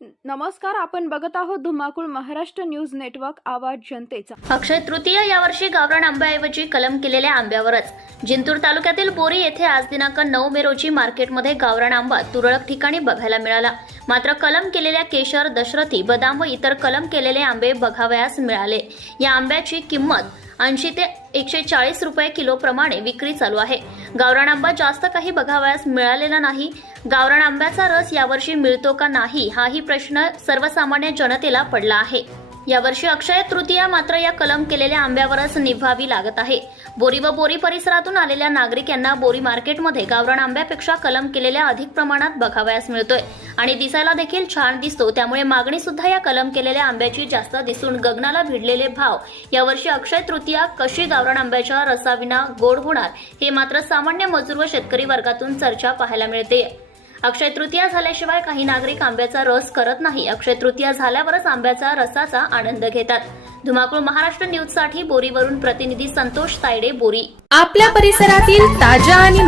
नमस्कार आपण बघत आहोत धुमाकूळ महाराष्ट्र न्यूज नेटवर्क आवाज जनतेचा. अक्षय तृतीय यावर्षी गावरान आंब्याऐवजी कलम केलेल्या आंब्यावरच. जिंतूर तालुक्यातील बोरी येथे आज दिनांक नऊ मे रोजी मार्केटमध्ये गावरान आंबा तुरळक ठिकाणी बघायला मिळाला. मात्र कलम केलेल्या केशर दशरथी बदाम व इतर कलम केलेले आंबे बघावयास मिळाले. या आंब्याची किंमत ऐंशी ते एकशे चाळीस रुपये किलो प्रमाणे विक्री चालू आहे. गावरान आंबा जास्त काही बघावयास मिळालेला नाही. गावरान आंब्याचा रस यावर्षी मिळतो का नाही हाही प्रश्न सर्वसामान्य जनतेला पडला आहे. यावर्षी अक्षय तृतीया मात्र या कलम केलेल्या आंब्यावरच निभावी लागत आहे. बोरी व बोरी परिसरातून आलेल्या नागरिक यांना बोरी मार्केटमध्ये गावरान आंब्यापेक्षा कलम केलेल्या अधिक प्रमाणात बघावयास मिळतोय. आणि दिसायला देखील छान दिसतो त्यामुळे मागणी सुद्धा या कलम केलेल्या आंब्याची जास्त दिसून गगनाला भिडलेले भाव. यावर्षी अक्षय तृतीया कशी गावरान आंब्याच्या रसाविना गोड होणार हे मात्र सामान्य मजूर व शेतकरी वर्गातून चर्चा पाहायला मिळते. अक्षय तृतीया झाल्याशिवाय काही नागरिक आंब्याचा रस करत नाही. अक्षय तृतीया झाल्यावरच आंब्याचा रसाचा आनंद घेतात. धुमाकूळ महाराष्ट्र न्यूजसाठी बोरीवरून प्रतिनिधी संतोष तायडे बोरी. आपल्या परिसरातील ताज्या आणि